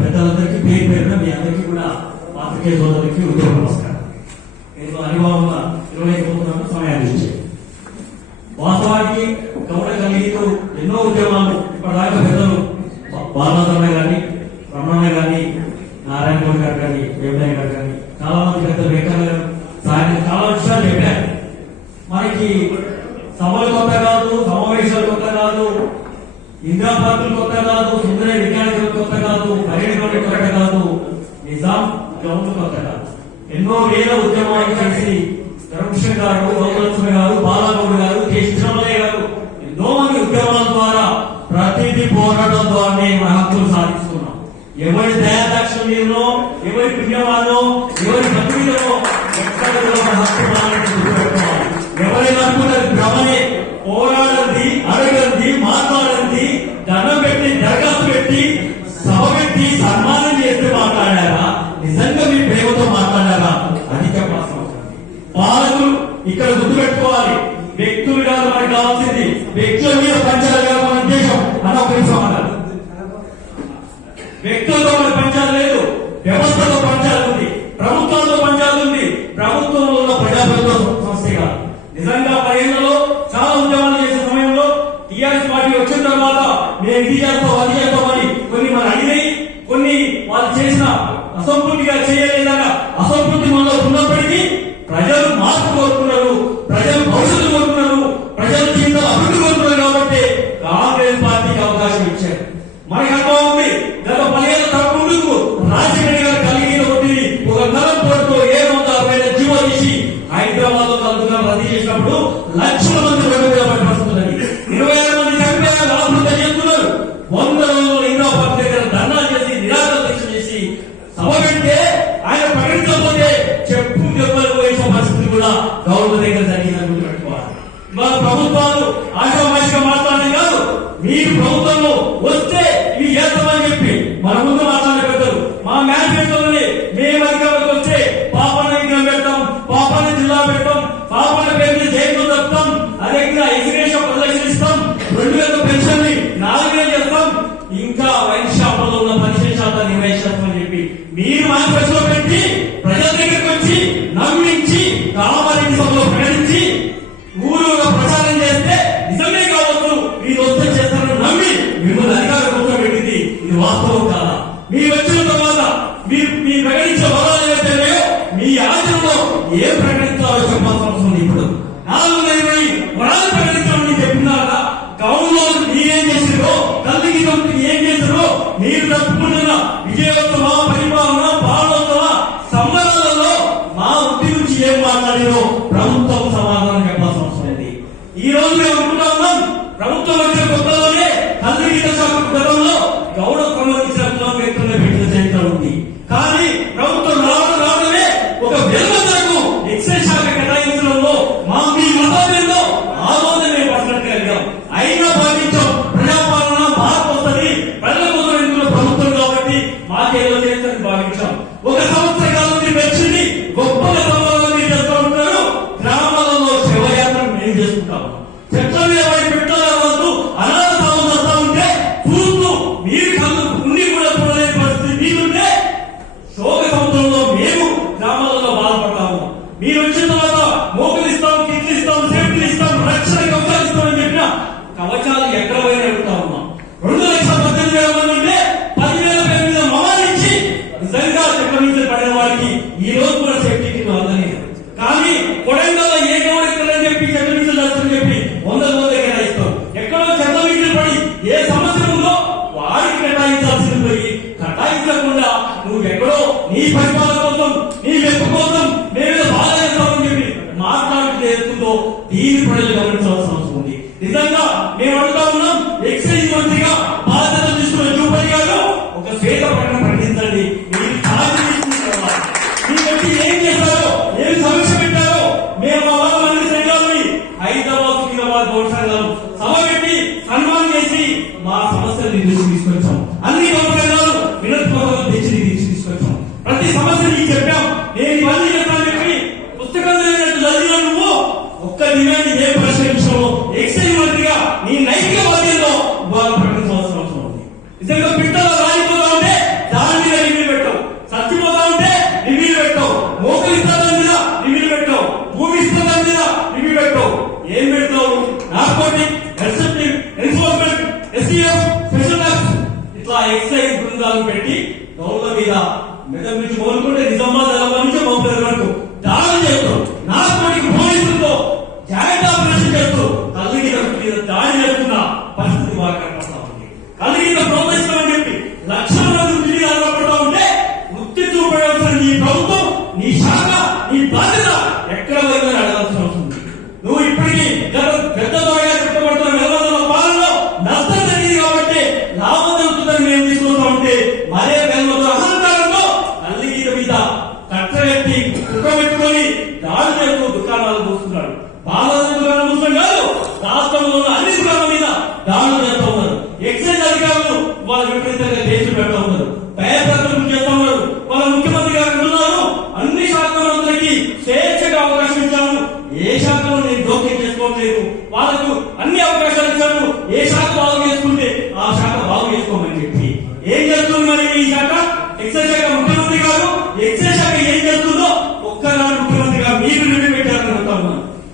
పెద్దలందరికీ పేరు పేరున మీ అందరికీ కూడా పాత్రికేయ సోదరులకి ఉద్యోగ నమస్కారం. ఏదో నేను అనుభవంగా నిర్వహించబోతున్నాను సమయాన్ని వాస్తవానికి గౌరవ కలిగితో ఎన్నో ఉద్యమాలు ఇప్పటిదాకా పెద్దలు బాలనాథన్న గారిని రమణ గారిని నారాయణ గౌడ్ గారు కానీ వేమనాయ గారు కానీ చాలా మంది పెద్దలు వెంకన్న గారు సాయంత్రం చాలా విషయాలు చెప్పారు. మనకి సభలు కొత్త కాదు సమావేశాలు కొత్త కాదు ఇందిరా పార్కులు కొత్త కాదు సుందర విజ్ఞానం కొత్త కాదు పర్యటన కొత్త కాదు నిజాం గ్రౌండ్ కొత్త కాదు. ఎన్నో వేల ఉద్యమాలు చేసి వ్యక్తులతో మన పంచాలు లేదు వ్యవస్థలో పంచాలు ఉంది ప్రభుత్వంలో పంచాలు ఉంది. ప్రభుత్వంలో ఉన్న ప్రజాప్రభుత్వ సంస్థగా నిజంగా పదేళ్ళలో చాలా ఉద్యమాలు చేసే సమయంలో టీఆర్ఎస్ పార్టీ వచ్చిన తర్వాత మేము ఇది లక్షల మంది రోడ్డు ఇరవై ఆరు మంది చనిపోయారు నలభై చెప్తున్నారు వంద రోజులు ఇంద్రా పార్క్ దగ్గర ధర్నా చేసి నిరాదరణ దీక్ష చేసి సభ పెడితే ఆయన ప్రకటించకపోతే చెప్పు దెబ్బలు వేసే పరిస్థితి కూడా గౌరవ దగ్గర జరిగిందని గుర్తుపెట్టుకోవాలి ఇవాళ ప్రభుత్వాలు ఆశామాషిగా మాట్లాడే కాదు. మీరు ప్రభుత్వంలో వస్తే ఇవి చేస్తామని துணிப்படும் நாலு Muslim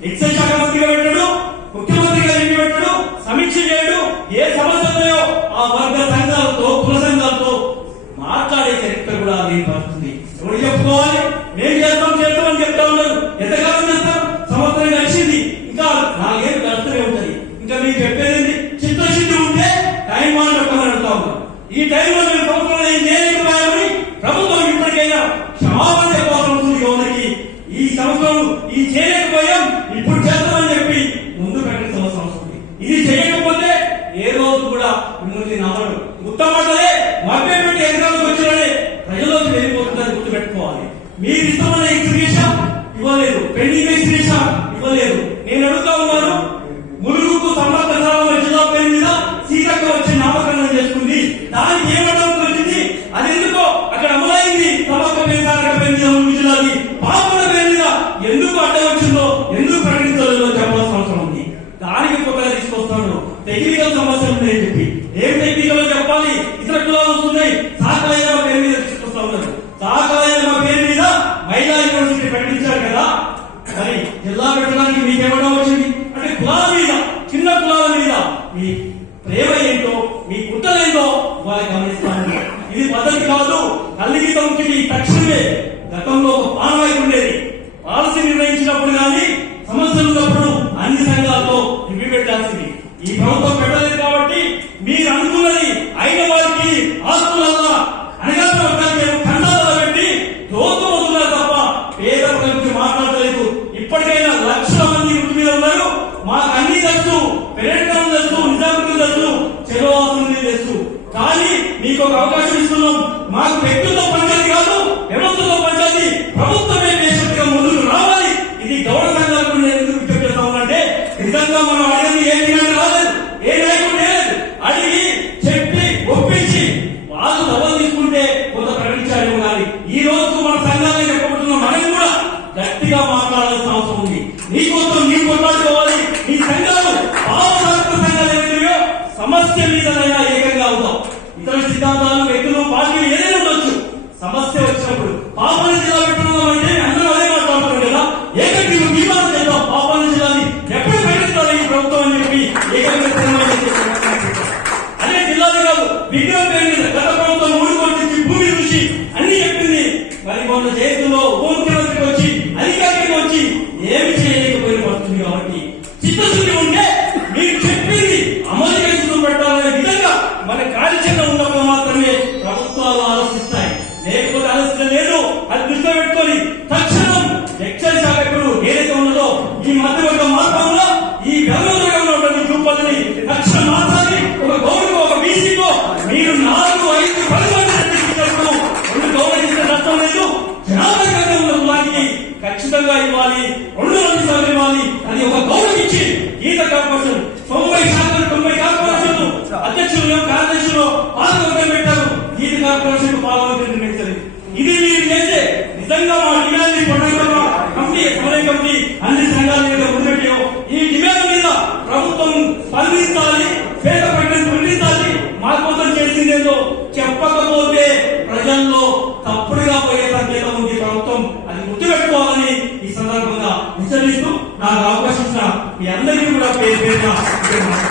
It's quality. Me, it's not కొట్లాడాల్సిన అవసరం ఉంది. నీ కోసం నీ కొట్లాడుకోవాలి. నీ సంఘాలు భావసాత్మక సంఘాలు ఏవైతున్నాయో సమస్య మీదనైనా ఏకంగా అవుతాం ఇతర సిద్ధాంతాలు వ్యక్తులు పార్టీలు ఏదైనా ఉండొచ్చు. సమస్య వచ్చినప్పుడు పాపన జిల్లా పెట్టుకున్నాం అంటే అందరూ అదే మాట్లాడుతున్నారు కదా. ఏకంగా తీర్మానం చేద్దాం పాపన జిల్లాని ఎప్పుడు పెట్టిస్తారు ఈ ప్రభుత్వం అని చెప్పి ఏకంగా అదే జిల్లాది కాదు విగ్రహం పేరు మీద ఖచ్చితంగా ఇవ్వాలి రెండు రెండు సార్లు ఇవ్వాలి అది ఒక గౌరవం ఇచ్చి ఈత కార్పొరేషన్ తొంభై శాతం తొంభై కార్పొరేషన్ అధ్యక్షులు కార్యదర్శులు పాదవర్గం పెట్టారు. ఈత కార్పొరేషన్ పాదవర్గం నిర్ణయించాలి ఇది మీరు చేస్తే నిజంగా మా డిమాండ్ కమిటీ సమయ కమిటీ అన్ని సంఘాల మీద ఉండటం ఈ డిమాండ్ మీద ప్రభుత్వం స్పందించాలి పేద ప్రకటన స్పందించాలి. మా కోసం చేసిందేదో చెప్పకపోతే ప్రజల్లో Thank you.